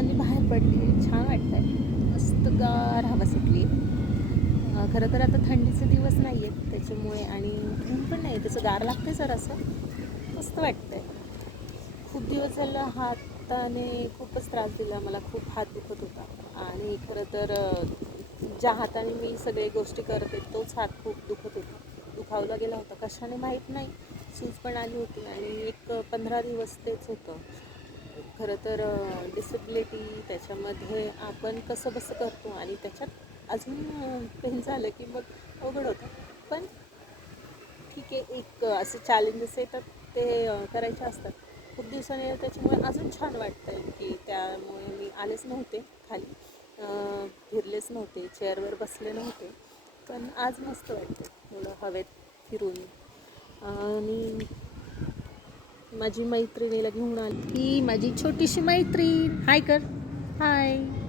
दिवसांनी बाहेर पडली. छान वाटतंय. मस्त गार हवा सुटली. खरं तर आता थंडीचे दिवस नाही आहेत त्याच्यामुळे आणि ऊन पण नाही त्याचं गार लागते सर असं मस्त वाटतंय. खूप दिवस झालं हाताने खूपच त्रास दिला. मला खूप हात दुखत होता. आणि खरं तर ज्या हाताने मी सगळे गोष्टी करते तोच हात खूप दुखत होता. दुखावला गेला होता. कशाने माहीत नाही. सूज पण आली होती आणि एक पंधरा दिवस तेच होतं. खरं तर डिसेबिलिटी त्याच्यामध्ये आपण कसं बसं करतो आणि त्याच्यात अजून पेन झालं की मग अवघड होतं. पण ठीक आहे एक असे असं चॅलेंजेस येतात ते करायचे असतात. खूप दिवसांनी त्याच्यामुळे अजून छान वाटतं आहे की त्यामुळे मी आलेच नव्हते खाली. फिरलेच नव्हते चेअरवर बसले नव्हते. पण आज मस्त वाटतं एवढं हवेत फिरून. आणि माझी मैत्रिणीला घेऊन आली. ही माझी छोटीशी मैत्रीण. हाय कर. हाय